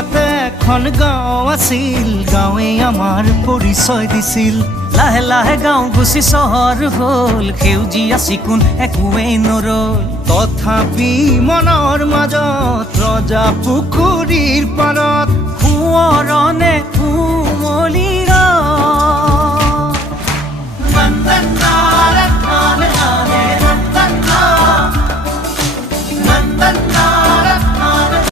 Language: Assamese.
ইয়াতে এখন গাঁও আছিল, গাঁৱে আমাৰ পৰিচয় দিছিল। লাহে লাহে গাঁও গুচি চহৰ হ'ল, সেউজীয়া চিকুণ একোৱেই নৰল। তথাপি মনৰ মাজত ৰজা পুখুৰীৰ পাৰত সোঁৱৰণে